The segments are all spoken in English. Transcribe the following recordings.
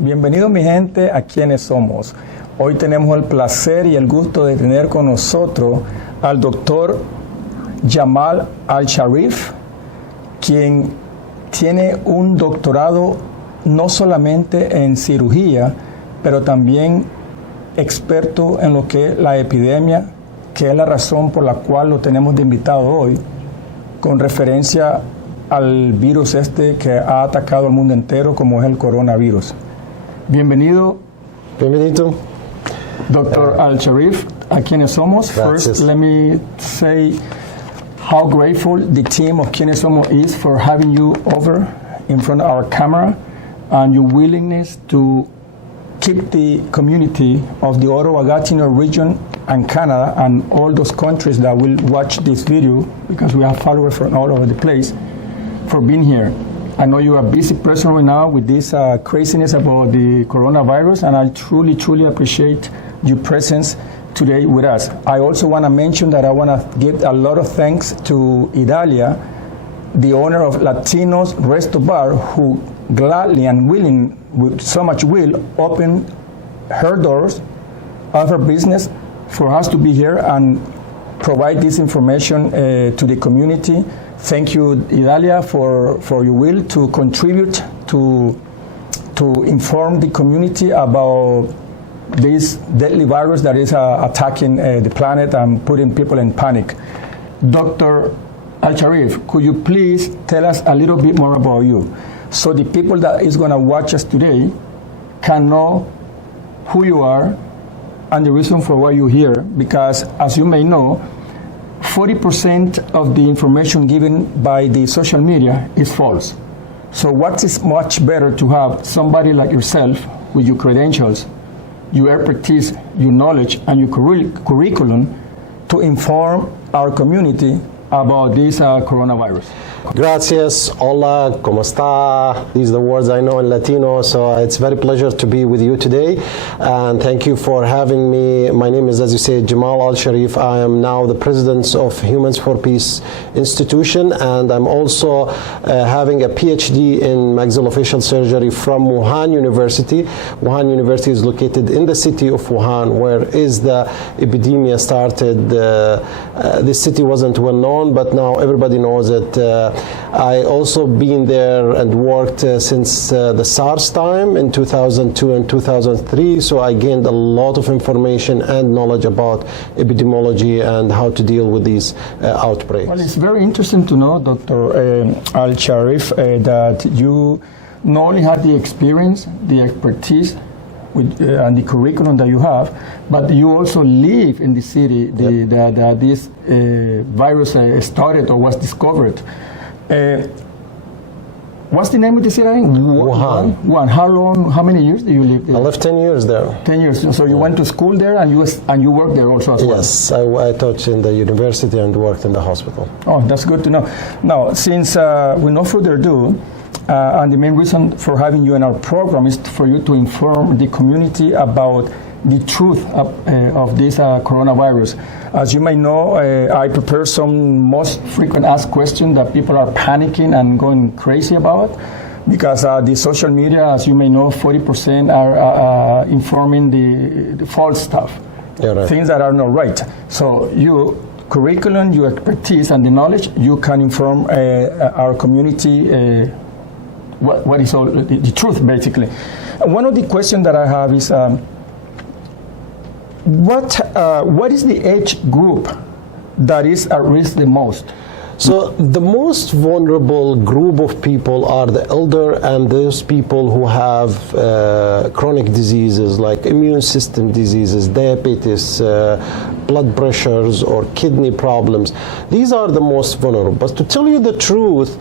Bienvenido mi gente a Quienes Somos. Hoy tenemos el placer y el gusto de tener con nosotros al doctor Jamal Alsharif, quien tiene un doctorado no solamente en cirugía, pero también experto en lo que es la epidemia, que es la razón por la cual lo tenemos de invitado hoy, con referencia al virus que ha atacado al mundo entero, como es el coronavirus. Bienvenido. Bienvenido. Dr. Al-Sharif, a Quienes Somos. Gracias. First, let me say how grateful the team of Quienes Somos is for having you over in front of our camera and your willingness to keep the community of the Ottawa, Gatineau region and Canada and all those countries that will watch this video, because we have followers from all over the place, for being here. I know you're a busy person right now with this craziness about the coronavirus, and I truly, truly appreciate your presence today with us. I also want to mention that I want to give a lot of thanks to Idalia, the owner of Latino's Resto Bar, who gladly and willing, with so much will, opened her doors of her business for us to be here and provide this information to the community. Thank you, Idalia, for your will to contribute to inform the community about this deadly virus that is attacking the planet and putting people in panic. Dr. Al-Sharif, could you please tell us a little bit more about you, so the people that is going to watch us today can know who you are and the reason for why you're here? Because, as you may know, 40% of the information given by the social media is false. So what is much better to have somebody like yourself with your credentials, your expertise, your knowledge, and your curriculum to inform our community about this coronavirus. Gracias, hola, ¿cómo está? These are the words I know in Latino, so it's a very pleasure to be with you today. And thank you for having me. My name is, as you say, Jamal Alsharif. I am now the president of Humans for Peace Institution, and I'm also having a PhD in maxillofacial surgery from Wuhan University. Wuhan University is located in the city of Wuhan, where is the epidemic started. This city wasn't well known, but now everybody knows it. I also been there and worked since the SARS time in 2002 and 2003, so I gained a lot of information and knowledge about epidemiology and how to deal with these outbreaks. Well, it's very interesting to know, Dr. Al-Sharif, that you not only had the experience, the expertise, and the curriculum that you have, but you also live in the city that this virus started or was discovered. What's the name of the city? Wuhan. Wuhan. How long? How many years do you live there? I lived 10 years there. 10 years. So you went to school there, and you worked there also as well. Yes, I taught in the university and worked in the hospital. Oh, that's good to know. Now, since with no further ado, and the main reason for having you in our program is for you to inform the community about the truth of this coronavirus. As you may know, I prepare some most frequent asked questions that people are panicking and going crazy about, because the social media, as you may know, 40% are informing the false stuff, right. Things that are not right. So your curriculum, your expertise, and the knowledge, you can inform our community what is all the truth, basically. One of the questions that I have is, what is the age group that is at risk the most? So the most vulnerable group of people are the elder and those people who have chronic diseases like immune system diseases, diabetes, blood pressures, or kidney problems. These are the most vulnerable. But to tell you the truth,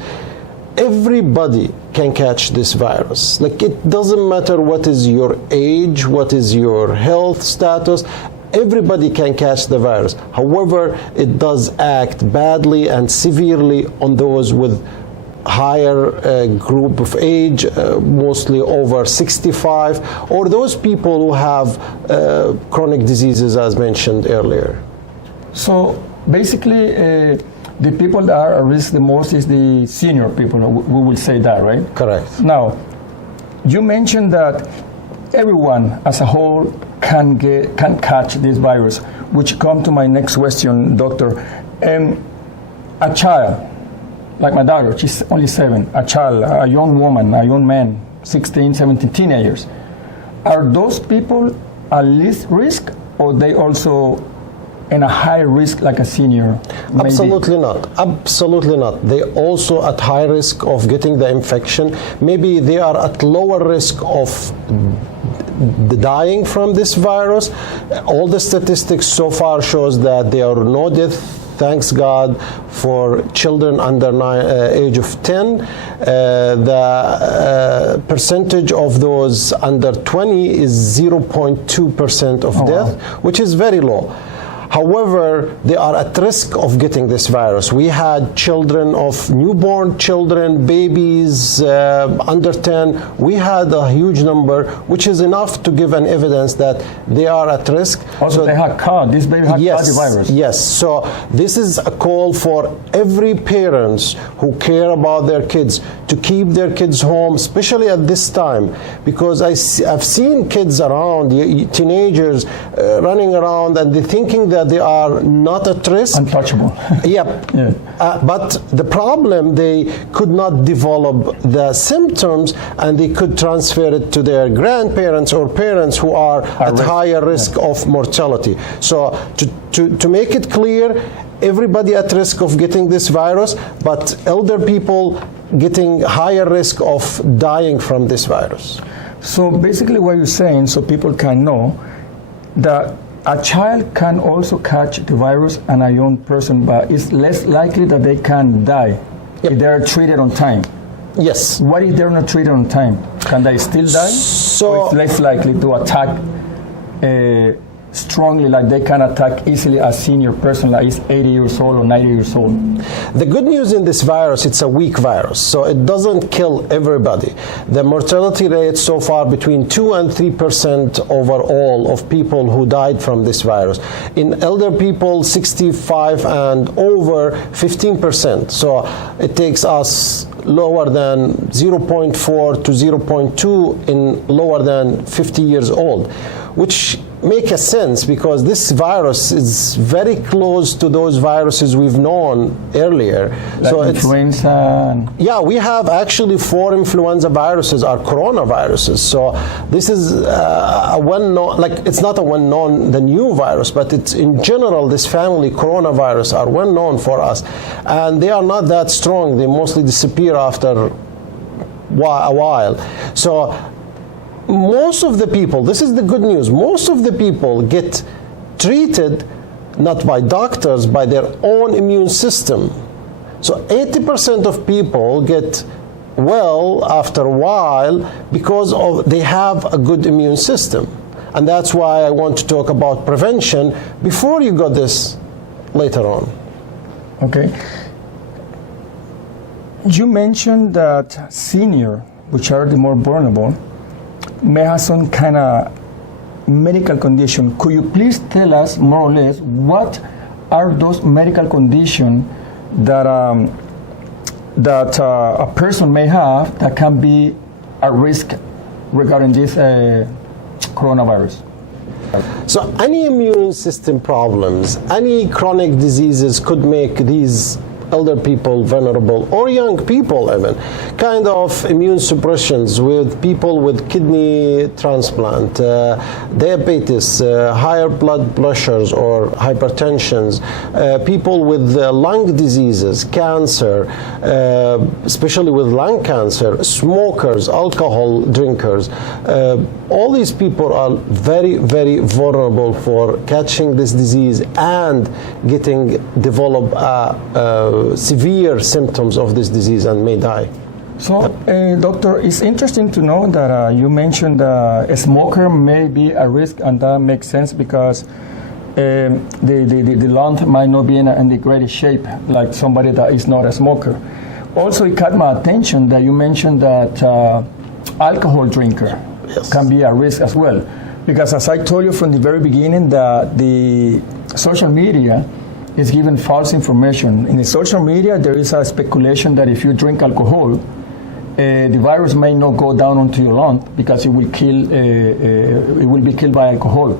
everybody can catch this virus. Like, it doesn't matter what is your age, what is your health status, everybody can catch the virus. However, it does act badly and severely on those with higher group of age, mostly over 65, or those people who have chronic diseases as mentioned earlier. So basically, the people that are at risk the most is the senior people. We will say that, right? Correct. Now, you mentioned that everyone as a whole can catch this virus, which come to my next question, doctor. A child, like my daughter, she's only 7, a child, a young woman, a young man, 16, 17, teenagers, are those people at least risk, or they also in a high risk like a senior? Maybe? Absolutely not. Absolutely not. They also at high risk of getting the infection. Maybe they are at lower risk of dying from this virus. All the statistics so far shows that there are no deaths, thanks God, for children under age of 10. The percentage of those under 20 is 0.2% of death, which is very low. However, they are at risk of getting this virus. We had children of newborn children, babies under 10. We had a huge number, which is enough to give an evidence that they are at risk. Also, they had caught, this baby had caught the virus. Yes, so this is a call for every parents who care about their kids to keep their kids home, especially at this time, because I've seen kids around, teenagers running around, and they're thinking that they are not at risk. Untouchable. Yep. Yeah. But the problem, they could not develop the symptoms, and they could transfer it to their grandparents or parents who are at higher risk of mortality. So to make it clear, everybody at risk of getting this virus, but elder people getting higher risk of dying from this virus. So basically what you're saying, so people can know, that a child can also catch the virus and a young person, but it's less likely that they can die if they're treated on time. Yes. What if they're not treated on time? Can they still die? So or it's less likely to attack strongly, like they can attack easily a senior person like is 80 years old or 90 years old? The good news in this virus, it's a weak virus, so it doesn't kill everybody. The mortality rate so far between 2 and 3% overall of people who died from this virus. In elder people, 65 and over, 15%. So it takes us lower than 0.4 to 0.2 in lower than 50 years old, which make a sense because this virus is very close to those viruses we've known earlier. Like so influenza? Yeah, we have actually 4 influenza viruses are coronaviruses. So this is a well-known, like it's not a well-known, the new virus, but it's in general, this family coronavirus are well-known for us. And they are not that strong. They mostly disappear after a while. So most of the people, this is the good news, most of the people get treated not by doctors, by their own immune system. So 80% of people get well after a while because they have a good immune system. And that's why I want to talk about prevention before you got this later on. Okay. You mentioned that senior, which are the more vulnerable, may have some kind of medical condition. Could you please tell us more or less what are those medical conditions that a person may have that can be at risk regarding this coronavirus? So any immune system problems, any chronic diseases could make these elder people vulnerable, or young people even, kind of immune suppressions with people with kidney transplant, diabetes, higher blood pressures or hypertensions, people with lung diseases, cancer, especially with lung cancer, smokers, alcohol drinkers. All these people are very, very vulnerable for catching this disease and develop severe symptoms of this disease and may die. So, doctor, it's interesting to know that you mentioned a smoker may be at risk, and that makes sense because the lung might not be in the greatest shape like somebody that is not a smoker. Also, it caught my attention that you mentioned that alcohol drinker can be at risk as well, because as I told you from the very beginning, that the social media is giving false information. In the social media, there is a speculation that if you drink alcohol, the virus may not go down onto your lung because it will be killed by alcohol.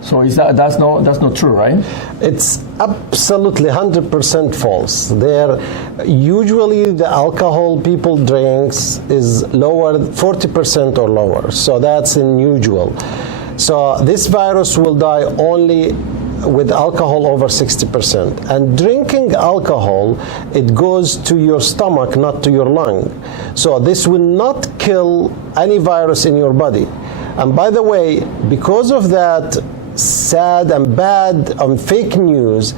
So that's not true, right? It's absolutely 100% false. Usually the alcohol people drinks is lower, 40% or lower. So that's unusual. So this virus will die only with alcohol over 60%. And drinking alcohol, it goes to your stomach, not to your lung. So this will not kill any virus in your body. And by the way, because of that sad and bad fake news,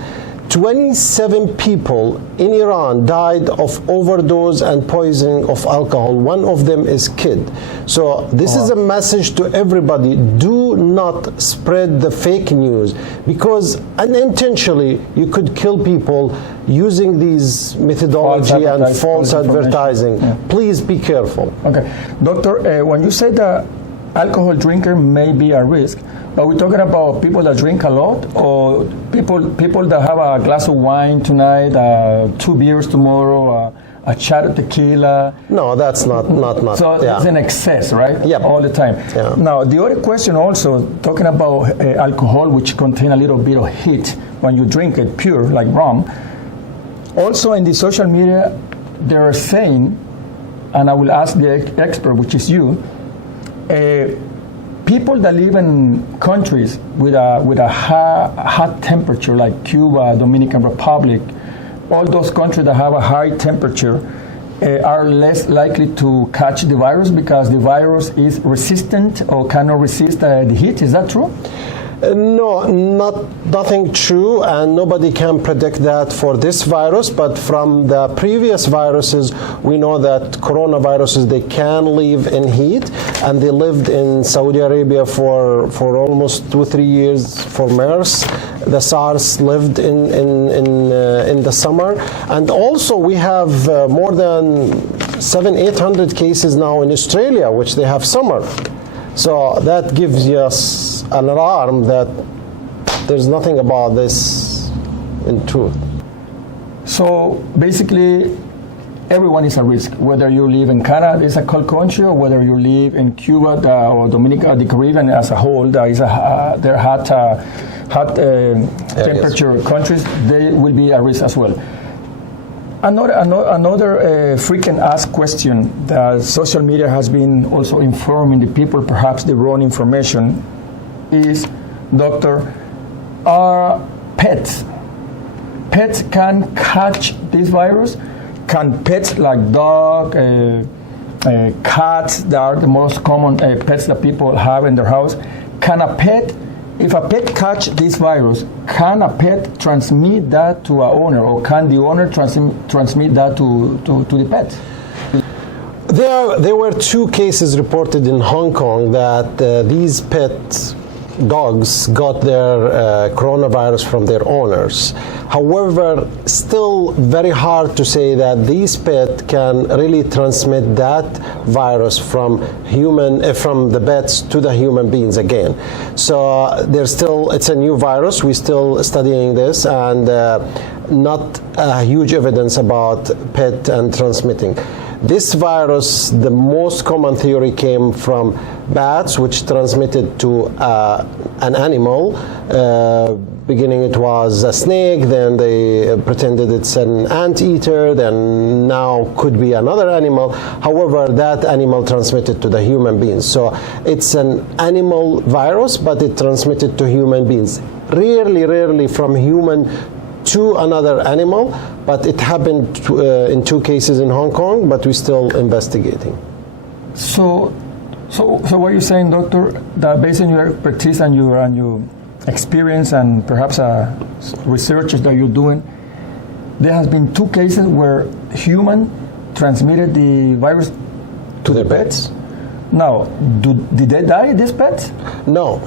27 people in Iran died of overdose and poisoning of alcohol. One of them is kid. So this is a message to everybody. Do not spread the fake news, because unintentionally you could kill people using these methodology and false advertising. Yeah. Please be careful. Okay. Doctor, when you say that alcohol drinker may be a risk, are we talking about people that drink a lot, or people that have a glass of wine tonight, 2 beers tomorrow, a shot of tequila? No, that's not. So it's an excess, right? Yep. All the time. Yeah. Now, the other question also, talking about alcohol, which contain a little bit of heat when you drink it pure, like rum. Also in the social media, they are saying, and I will ask the expert, which is you, people that live in countries with a hot temperature, like Cuba, Dominican Republic, all those countries that have a high temperature are less likely to catch the virus because the virus is resistant or cannot resist the heat. Is that true? No, nothing true, and nobody can predict that for this virus. But from the previous viruses, we know that coronaviruses, they can live in heat, and they lived in Saudi Arabia for almost 2-3 years. For MERS, the SARS lived in the summer, and also we have more than 700-800 cases now in Australia, which they have summer. So that gives us an alarm that there's nothing about this in truth. So basically, everyone is a risk, whether you live in Canada, it's a cold country, or whether you live in Cuba or Dominica, the Caribbean as a whole, they're hot temperature countries, they will be a risk as well. Another frequent asked question that social media has been also informing the people, perhaps the wrong information, is, Doctor, are pets can catch this virus? Can pets like dog, cats, that are the most common pets that people have in their house, if a pet catch this virus, can a pet transmit that to a owner, or can the owner transmit that to the pet? There were 2 cases reported in Hong Kong that these pet dogs got their coronavirus from their owners. However, still very hard to say that these pets can really transmit that virus from the pets to the human beings again. So it's a new virus. We're still studying this, and not huge evidence about pet and transmitting. This virus, the most common theory came from bats, which transmitted to an animal. Beginning it was a snake, then they pretended it's an anteater, then now could be another animal. However, that animal transmitted to the human beings. So it's an animal virus, but it transmitted to human beings. Rarely from human to another animal, but it happened in 2 cases in Hong Kong, but we're still investigating. So what you're saying, Doctor, that based on your expertise and your experience and perhaps researches that you're doing, there has been 2 cases where human transmitted the virus to the pets? Now, did they die, these pets? No.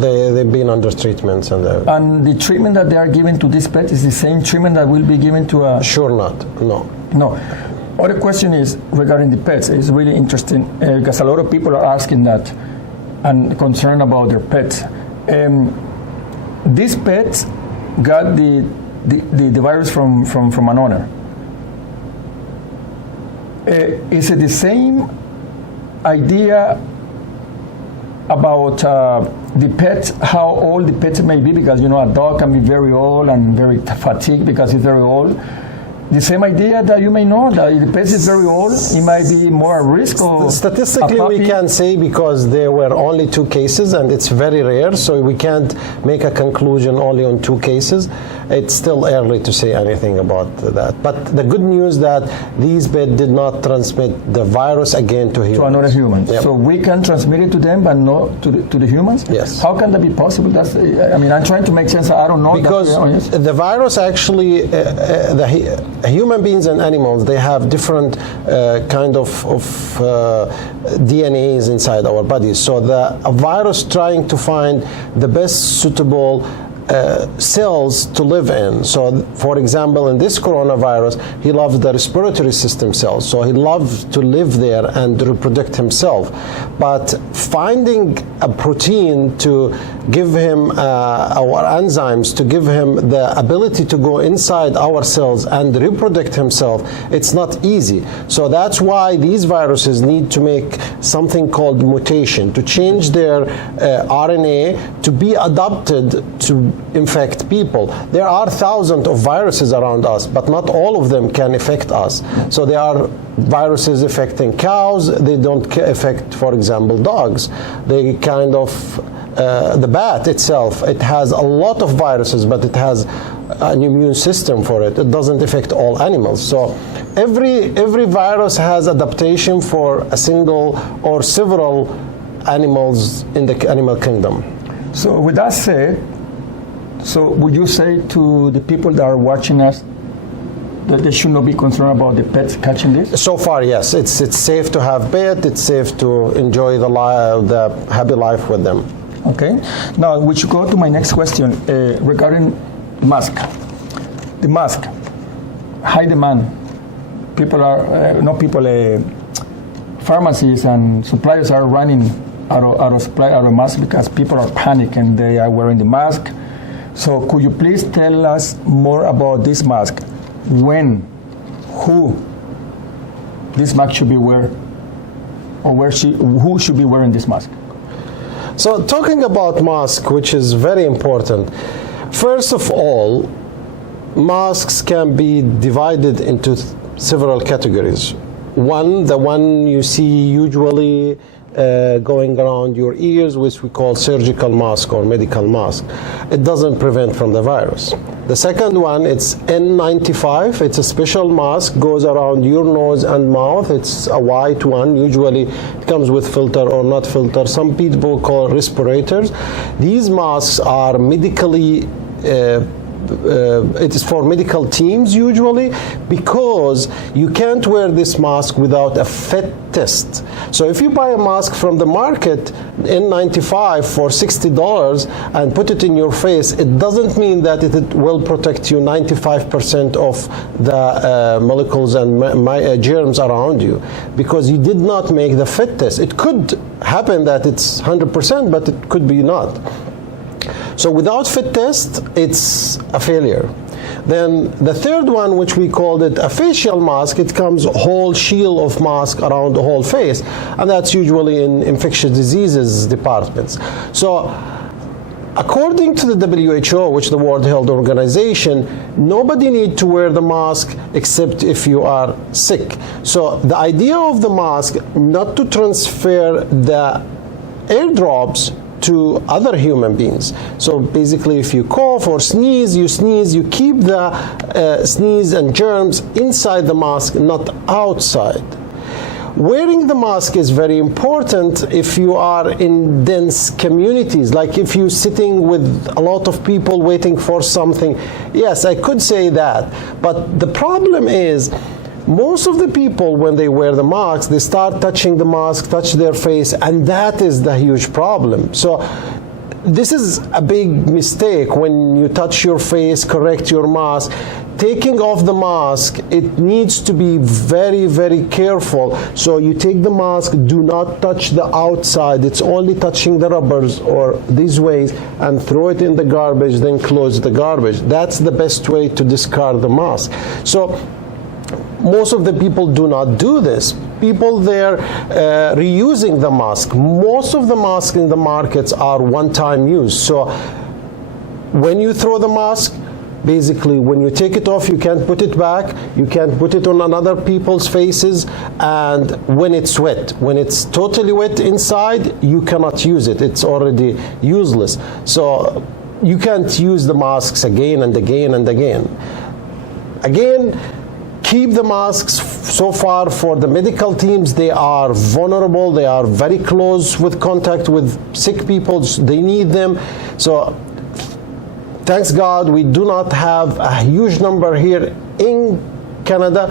They've been under treatments. And the treatment that they are giving to these pets is the same treatment that will be given to a... Sure not, no. Other question is regarding the pets. It's really interesting because a lot of people are asking that and concerned about their pets. These pets got the virus from an owner. Is it the same idea about the pets, how old the pets may be? Because, you know, a dog can be very old and very fatigued because it's very old. The same idea that you may know that if the pet is very old, it might be more at risk. Or statistically, we can't say because there were only 2 cases and it's very rare, so we can't make a conclusion only on 2 cases. It's still early to say anything about that. But the good news that these pets did not transmit the virus again to humans. To another human. Yep. So we can transmit it to them, but not to the humans? Yes. How can that be possible? That's, I mean, I'm trying to make sense. I don't know. Because the virus actually, human beings and animals, they have different kind of DNAs inside our bodies. So a virus trying to find the best suitable cells to live in. So, for example, in this coronavirus, he loves the respiratory system cells. So he loves to live there and reproduce himself. But finding a protein to give him, our enzymes, to give him the ability to go inside our cells and reproduce himself, it's not easy. So that's why these viruses need to make something called mutation, to change their RNA to be adapted to infect people. There are thousands of viruses around us, but not all of them can affect us. So there are viruses affecting cows. They don't affect, for example, dogs. They kind of, the bat itself, it has a lot of viruses, but it has an immune system for it. It doesn't affect all animals. So every virus has adaptation for a single or several animals in the animal kingdom. So with that said, so would you say to the people that are watching us that they should not be concerned about the pets catching this? So far, yes. It's safe to have pets. It's safe to enjoy the happy life with them. Okay. Now, we should go to my next question regarding mask. The mask, high demand. People are, pharmacies and suppliers are running out of masks because people are panicking. They are wearing the mask. So could you please tell us more about this mask? When, who this mask should be wearing, or who should be wearing this mask? So talking about mask, which is very important, first of all, masks can be divided into several categories. One, the one you see usually going around your ears, which we call surgical mask or medical mask. It doesn't prevent from the virus. The second one, it's N95. It's a special mask, goes around your nose and mouth. It's a white one. Usually it comes with filter or not filter. Some people call respirators. These masks are medically it is for medical teams usually, because you can't wear this mask without a fit test. So if you buy a mask from the market, N95 for $60 and put it in your face, it doesn't mean that it will protect you 95% of the molecules and germs around you, because you did not make the fit test. It could happen that it's 100%, but it could be not. So without fit test, it's a failure. Then the third one, which we called it a facial mask, it comes whole shield of mask around the whole face, and that's usually in infectious diseases departments. So according to the WHO, which is the World Health Organization, nobody needs to wear the mask except if you are sick. So the idea of the mask, not to transfer the airdrops to other human beings. So basically, if you cough or sneeze, you keep the sneeze and germs inside the mask, not outside. Wearing the mask is very important if you are in dense communities, like if you're sitting with a lot of people waiting for something. Yes, I could say that, but the problem is, most of the people, when they wear the mask, they start touching the mask, touch their face, and that is the huge problem. So this is a big mistake when you touch your face, correct your mask. Taking off the mask, it needs to be very, very careful. So you take the mask, do not touch the outside. It's only touching the rubbers or these ways, and throw it in the garbage, then close the garbage. That's the best way to discard the mask. So most of the people do not do this. People there reusing the mask. Most of the masks in the markets are one-time use. So when you throw the mask, basically when you take it off, you can't put it back, you can't put it on other people's faces, and when it's wet, when it's totally wet inside, you cannot use it. It's already useless. So you can't use the masks again and again and again. Again, keep the masks. So far for the medical teams, they are vulnerable, they are very close with contact with sick people, they need them. So thanks God, we do not have a huge number here in Canada.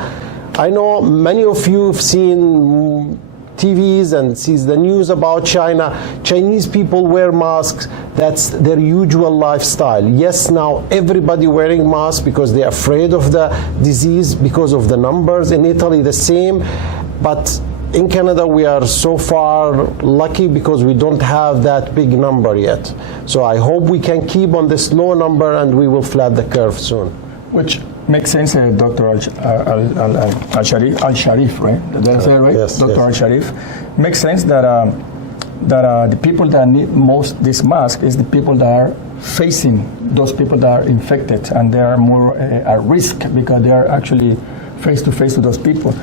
I know many of you have seen TVs and sees the news about China. Chinese people wear masks. That's their usual lifestyle. Yes, now everybody wearing masks because they're afraid of the disease because of the numbers. In Italy, the same. But in Canada, we are so far lucky because we don't have that big number yet. So I hope we can keep on this low number and we will flat the curve soon. Which makes sense, Dr. Al-Sharif, right? That's it, right? Yes, Dr. yes. Al-Sharif. Makes sense that the people that need most this mask is the people that are facing those people that are infected, and they are more at risk because they are actually face to face with those people.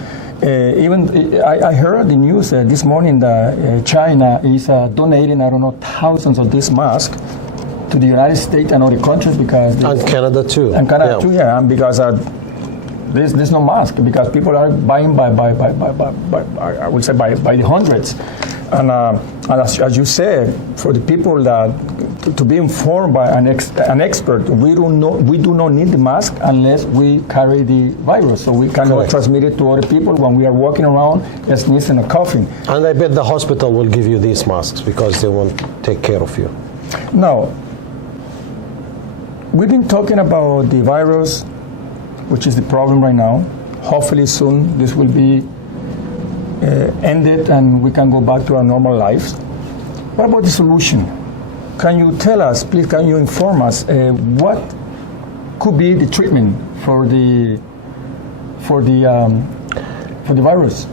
I heard the news this morning that China is donating, I don't know, thousands of these masks to the United States and other countries because and Canada too. And Canada too, yeah, and because there's no mask because people are buying by I would say by the hundreds, and as you said, for the people that to be informed by an expert, we do not need the mask unless we carry the virus, so we cannot transmit it to other people when we are walking around sneezing and coughing. And I bet the hospital will give you these masks because they won't take care of you. Now, we've been talking about the virus, which is the problem right now. Hopefully soon this will be ended and we can go back to our normal lives. What about the solution? Can you tell us, please, can you inform us what could be the treatment for the virus?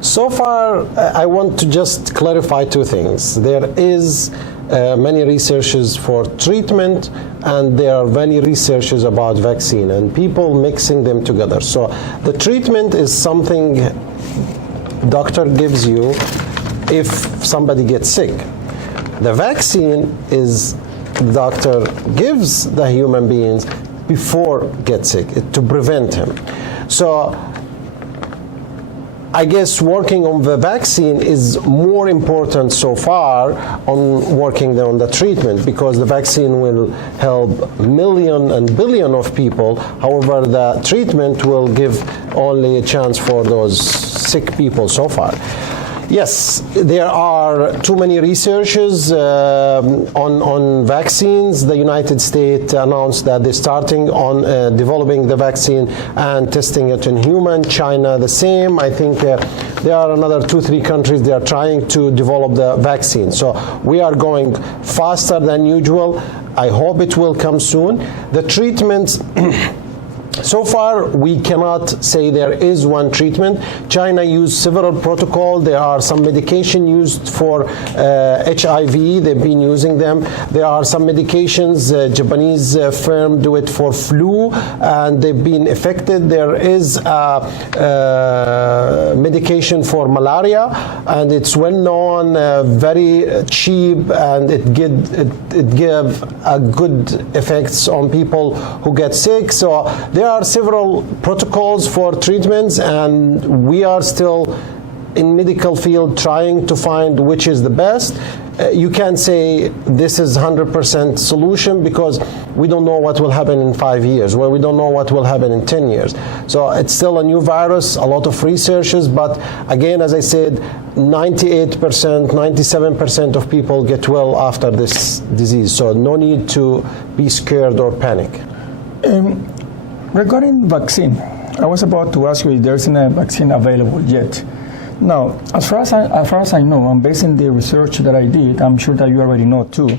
So far, I want to just clarify two things. There is many researches for treatment, and there are many researches about vaccine, and people mixing them together. So the treatment is something doctor gives you if somebody gets sick. The vaccine is doctor gives the human beings before get sick to prevent him. So I guess working on the vaccine is more important so far on working on the treatment because the vaccine will help million and billion of people. However, the treatment will give only a chance for those sick people so far. Yes, there are too many researches on vaccines. The United States announced that they're starting on developing the vaccine and testing it in human. China the same. I think there are another 2-3 countries that are trying to develop the vaccine. So we are going faster than usual. I hope it will come soon. The treatments so far, we cannot say there is one treatment. China used several protocols. There are some medication used for HIV. They've been using them. There are some medications. Japanese firm do it for flu, and they've been effective. There is a medication for malaria, and it's well known, very cheap, and it gives a good effects on people who get sick. So there are several protocols for treatments, and we are still in medical field trying to find which is the best. You can't say this is 100% solution because we don't know what will happen in 5 years. Well, we don't know what will happen in 10 years. So it's still a new virus, a lot of researches, but again, as I said, 98%, 97% of people get well after this disease. So no need to be scared or panic. Regarding vaccine, I was about to ask you if there isn't a vaccine available yet. Now, as far as I know, and based on the research that I did, I'm sure that you already know too,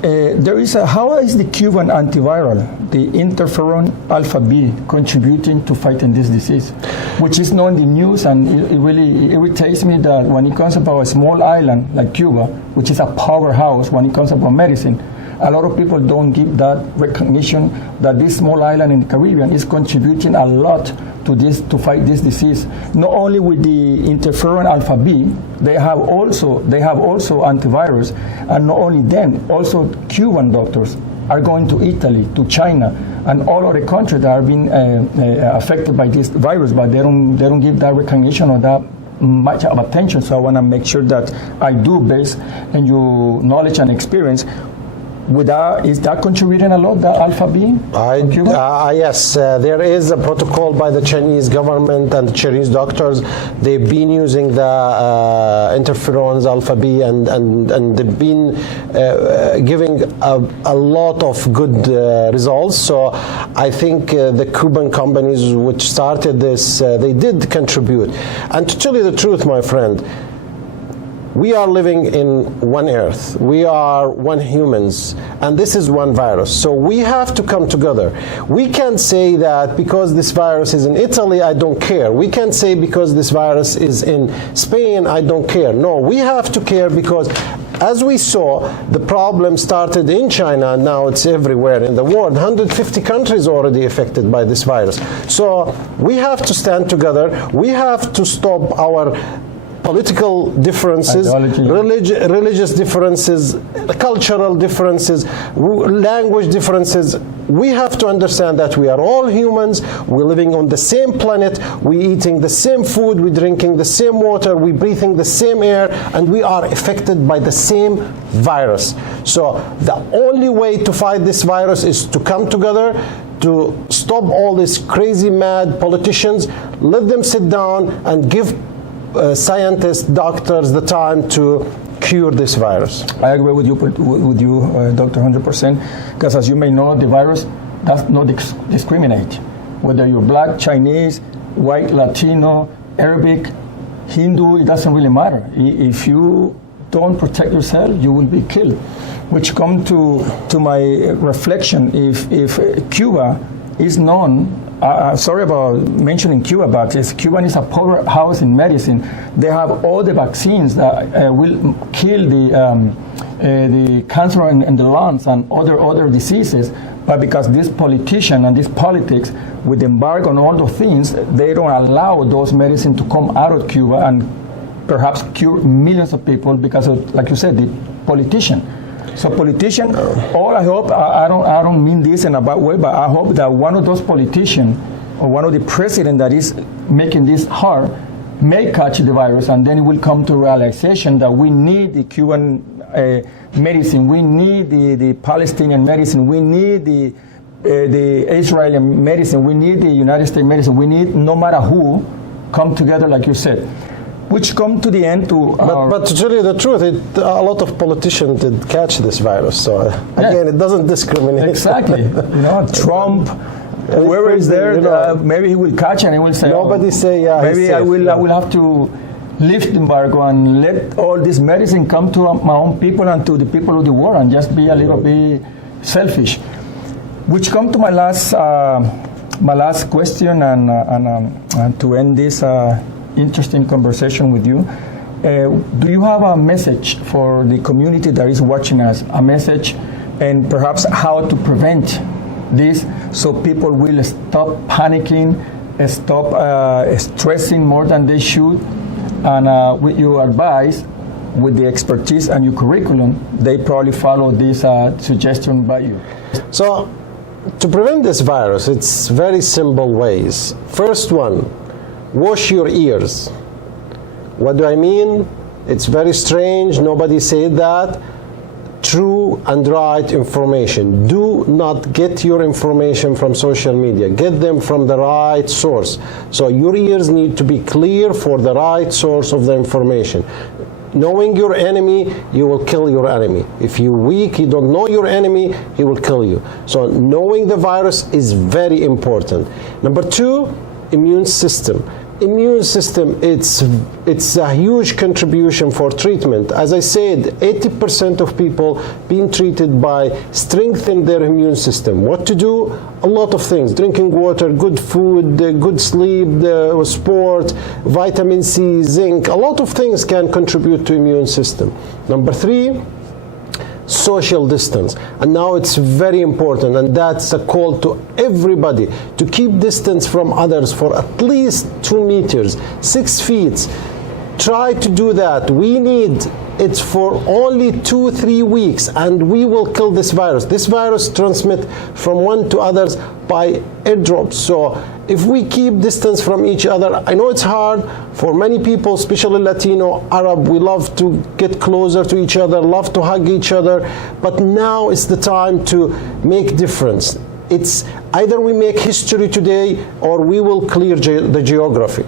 there is how is the Cuban antiviral, the interferon alpha B, contributing to fighting this disease, which is not in the news, and it really irritates me that when it comes about a small island like Cuba, which is a powerhouse when it comes about medicine, a lot of people don't give that recognition that this small island in the Caribbean is contributing a lot to this, to fight this disease. Not only with the interferon alpha B, they have also antivirus, and not only them, also Cuban doctors are going to Italy, to China, and all other countries that are being affected by this virus, but they don't give that recognition or that much of attention. So I want to make sure that I do, based on your knowledge and experience. Is that contributing a lot, the alpha B? Yes, there is a protocol by the Chinese government and the Chinese doctors. They've been using the interferons alpha B, and they've been giving a lot of good results. So I think the Cuban companies which started this, they did contribute. And to tell you the truth, my friend, we are living in one earth. We are one humans, and this is one virus. So we have to come together. We can't say that because this virus is in Italy, I don't care. We can't say because this virus is in Spain, I don't care. No, we have to care because, as we saw, the problem started in China, and now it's everywhere in the world. 150 countries already affected by this virus. So we have to stand together. We have to stop our political differences, religious differences, cultural differences, language differences. We have to understand that we are all humans. We're living on the same planet. We're eating the same food. We're drinking the same water. We're breathing the same air, and we are affected by the same virus. So the only way to fight this virus is to come together, to stop all these crazy, mad politicians, let them sit down and give scientists, doctors, the time to cure this virus. I agree with you, Doctor, 100%. Because as you may know, the virus does not discriminate. Whether you're black, Chinese, white, Latino, Arabic, Hindu, it doesn't really matter. If you don't protect yourself, you will be killed. Which come to my reflection, if Cuba is known, sorry about mentioning Cuba, but Cuba is a powerhouse in medicine. They have all the vaccines that will kill the cancer in the lungs and other diseases. But because this politician and this politics, with embargo on all those things, they don't allow those medicines to come out of Cuba and perhaps cure millions of people because of, like you said, the politician. So politician, all I hope, I don't mean this in a bad way, but I hope that one of those politicians or one of the president that is making this hard may catch the virus, and then it will come to realization that we need the Cuban medicine, we need the Palestinian medicine, we need the Israeli medicine, we need the United States medicine, we need no matter who come together, like you said. Which come to the end to... But to tell you the truth, a lot of politicians did catch this virus. So again, it doesn't discriminate. Exactly. Trump, whoever is there, maybe he will catch and he will say, nobody say, yeah, maybe I will have to lift embargo and let all this medicine come to my own people and to the people of the world and just be a little bit selfish. Which come to my last question and to end this interesting conversation with you. Do you have a message for the community that is watching us, a message, and perhaps how to prevent this so people will stop panicking, stop stressing more than they should, and with your advice, with the expertise and your curriculum, they probably follow this suggestion by you. So, to prevent this virus, it's very simple ways. First one, wash your ears. What do I mean? It's very strange, nobody said that. True and right information. Do not get your information from social media. Get them from the right source. So your ears need to be clear for the right source of the information. Knowing your enemy, you will kill your enemy. If you're weak, you don't know your enemy, he will kill you. So knowing the virus is very important. Number two, immune system. immune system, it's a huge contribution for treatment. As I said, 80% of people being treated by strengthening their immune system. What to do? A lot of things: drinking water, good food, good sleep, sport, vitamin C, zinc. A lot of things can contribute to immune system. Number 3, social distance. And now it's very important, and that's a call to everybody to keep distance from others for at least 2 meters, 6 feet. Try to do that. We need it for only 2-3 weeks, and we will kill this virus. This virus transmits from one to others by airdrops. So if we keep distance from each other, I know it's hard for many people, especially Latino, Arab, we love to get closer to each other, love to hug each other, but now is the time to make difference. It's either we make history today or we will clear the geography.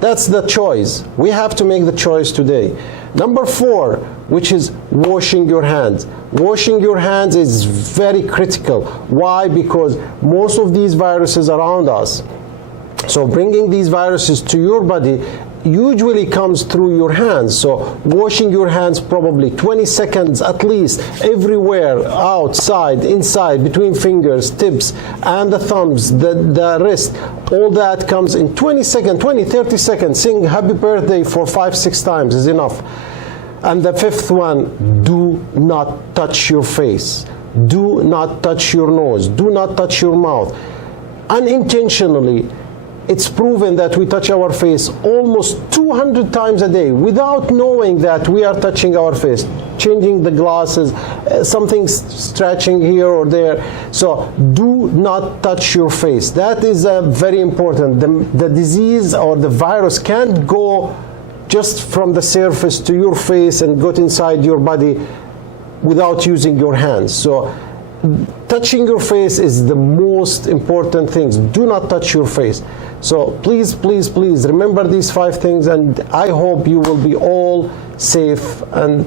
That's the choice. We have to make the choice today. Number 4, which is washing your hands. Washing your hands is very critical. Why? Because most of these viruses around us, so bringing these viruses to your body usually comes through your hands. So washing your hands probably 20 seconds at least, everywhere, outside, inside, between fingers, tips, and the thumbs, the wrist, all that comes in 20 seconds, 20, 30 seconds. Sing happy birthday for 5-6 times is enough. And the 5th one, do not touch your face. Do not touch your nose. Do not touch your mouth. Unintentionally, it's proven that we touch our face almost 200 times a day without knowing that we are touching our face, changing the glasses, something stretching here or there. So do not touch your face. That is very important. The disease or the virus can't go just from the surface to your face and go inside your body without using your hands. So touching your face is the most important thing. Do not touch your face. So please, please, please remember these 5 things, and I hope you will be all safe and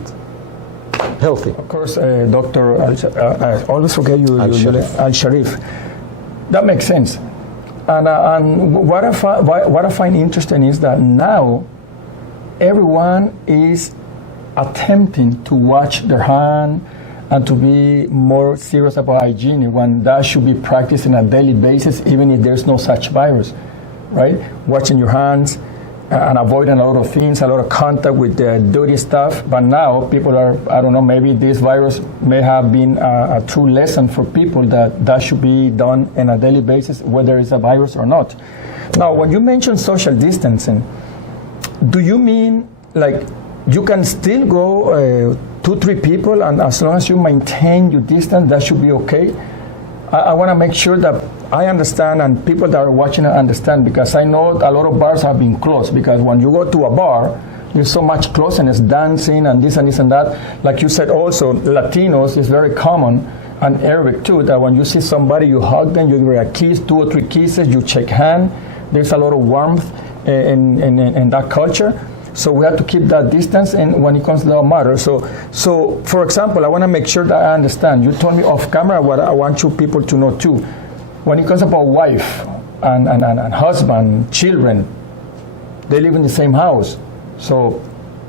healthy. Of course, Dr. I always forget you, Al-Sharif. That makes sense. And what I find interesting is that now everyone is attempting to wash their hand and to be more serious about hygiene, when that should be practiced on a daily basis, even if there's no such virus, right? Washing your hands and avoiding a lot of things, a lot of contact with the dirty stuff. But now people are, I don't know, maybe this virus may have been a true lesson for people that should be done on a daily basis, whether it's a virus or not. Now, when you mention social distancing, do you mean like you can still go 2-3 people, and as long as you maintain your distance, that should be okay? I want to make sure that I understand and people that are watching understand, because I know a lot of bars have been closed, because when you go to a bar, there's so much closeness, dancing and this and this and that. Like you said also, Latinos is very common, and Arabic too, that when you see somebody, you hug them, you give a kiss, 2 or 3 kisses, you shake hand. There's a lot of warmth in that culture. So we have to keep that distance, and when it comes to that matter. So for example, I want to make sure that I understand. You told me off camera what I want you people to know too. When it comes about wife and husband, children, they live in the same house. So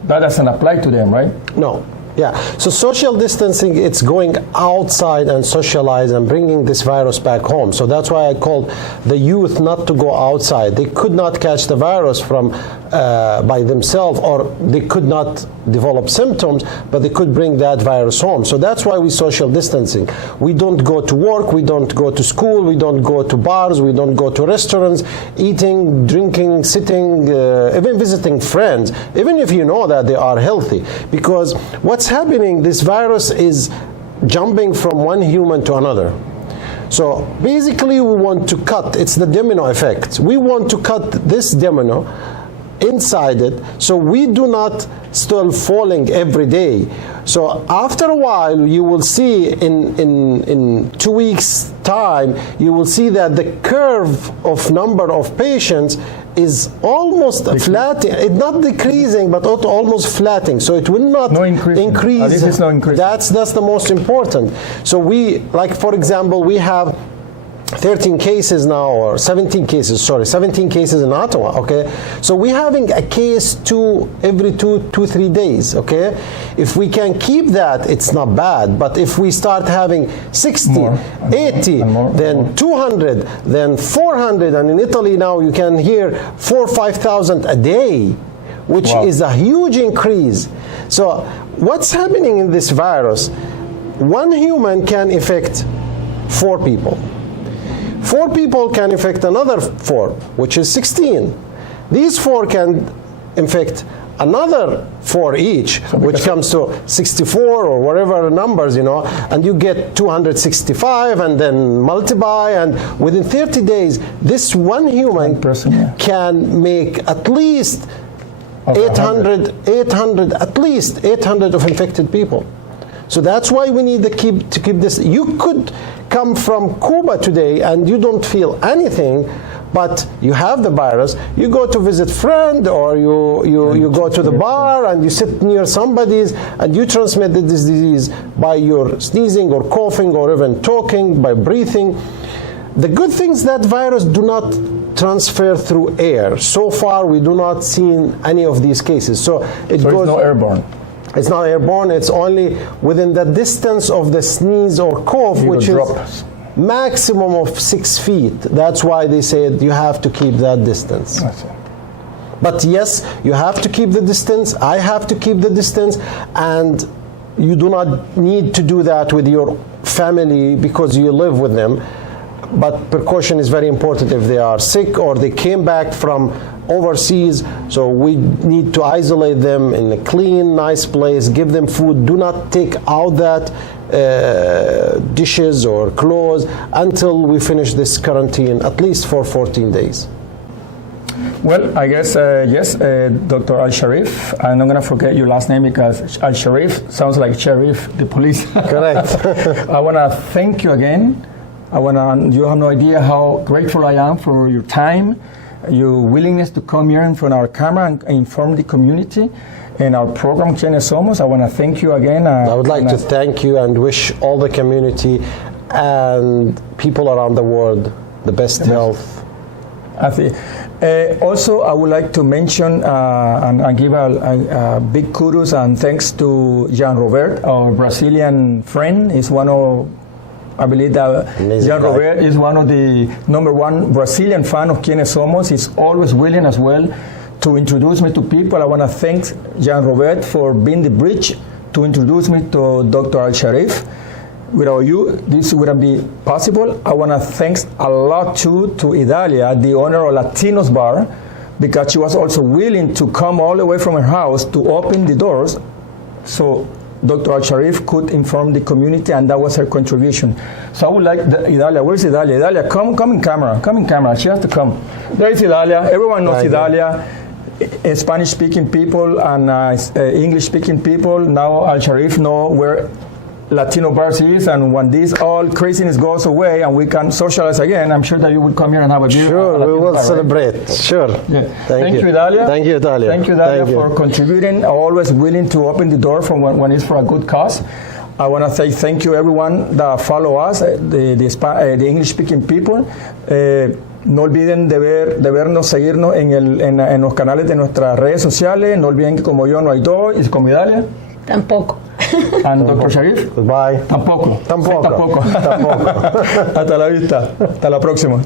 that doesn't apply to them, right? No. Yeah, so social distancing, it's going outside and socialize and bringing this virus back home. So that's why I called the youth not to go outside. They could not catch the virus from by themselves, or they could not develop symptoms, but they could bring that virus home. So that's why we social distancing. We don't go to work, we don't go to school, we don't go to bars, we don't go to restaurants, eating, drinking, sitting, even visiting friends, even if you know that they are healthy. Because what's happening, this virus is jumping from one human to another. So basically we want to cut, it's the domino effect. We want to cut this domino inside it, so we do not still falling every day. So after a while, you will see in 2 weeks' time, you will see that the curve of number of patients is almost flat. It's not decreasing, but almost flattening. So it will not increase. This is not increasing. That's the most important. So we, like for example, we have 13 cases now, or 17 cases, sorry, 17 cases in Ottawa, okay? So we're having a case every 3 days, okay? If we can keep that, it's not bad, but if we start having 60, 80, then 200, then 400, and in Italy now you can hear 4,000 or 5,000 a day, which is a huge increase. So what's happening in this virus? One human can infect 4 people. 4 people can infect another 4, which is 16. These 4 can infect another 4 each, which comes to 64 or whatever numbers, and you get 265 and then multiply, and within 30 days, this one human can make at least 800 of infected people. So that's why we need to keep this. You could come from Cuba today and you don't feel anything, but you have the virus. You go to visit friend, or you go to the bar and you sit near somebody's, and you transmit this disease by your sneezing or coughing or even talking, by breathing. The good thing is that virus do not transfer through air. So far, we do not see any of these cases. So it's not airborne. It's not airborne. It's only within the distance of the sneeze or cough, which is maximum of 6 feet. That's why they said you have to keep that distance. But yes, you have to keep the distance. I have to keep the distance, and you do not need to do that with your family because you live with them. But precaution is very important if they are sick or they came back from overseas. So we need to isolate them in a clean, nice place, give them food. Do not take out that dishes or clothes until we finish this quarantine, at least for 14 days. Well, I guess, yes, Dr. Alsharif, I'm not going to forget your last name because Alsharif sounds like Sheriff, the police. Correct. I want to thank you again. You have no idea how grateful I am for your time, your willingness to come here in front of our camera and inform the community in our program, Quienes Somos. I want to thank you again. I would like to thank you and wish all the community and people around the world the best health. Also, I would like to mention and give a big kudos and thanks to Jean Robert, our Brazilian friend. He's one of, I believe that Jean Robert is one of the #1 Brazilian fan of Quienes Somos. He's always willing as well to introduce me to people. I want to thank Jean Robert for being the bridge to introduce me to Dr. Alsharif. Without you, this wouldn't be possible. I want to thank a lot too to Idalia, the owner of Latinos Bar, because she was also willing to come all the way from her house to open the doors so Dr. Alsharif could inform the community, and that was her contribution. So I would like Idalia. Where's Idalia? Idalia, come in camera. Come in camera. She has to come. There is Idalia. Everyone knows Idalia. Spanish-speaking people and English-speaking people. Now Alsharif know where Latino bars is, and when this all craziness goes away and we can socialize again, I'm sure that you will come here and have a beer. Sure, we will celebrate. Right? Sure. Yeah. Thank you, Idalia. Thank you, Idalia. Thank you, Idalia, for contributing. Always willing to open the door for when it's for a good cause. I want to say thank you everyone that follow us, the English-speaking people. No olviden de vernos, seguirnos en los canales de nuestras redes sociales. No olviden que como yo no hay dos, y como Idalia. Tampoco. And Dr. Sharif? Goodbye. Tampoco. Tampoco. Hasta la vista. Hasta la próxima.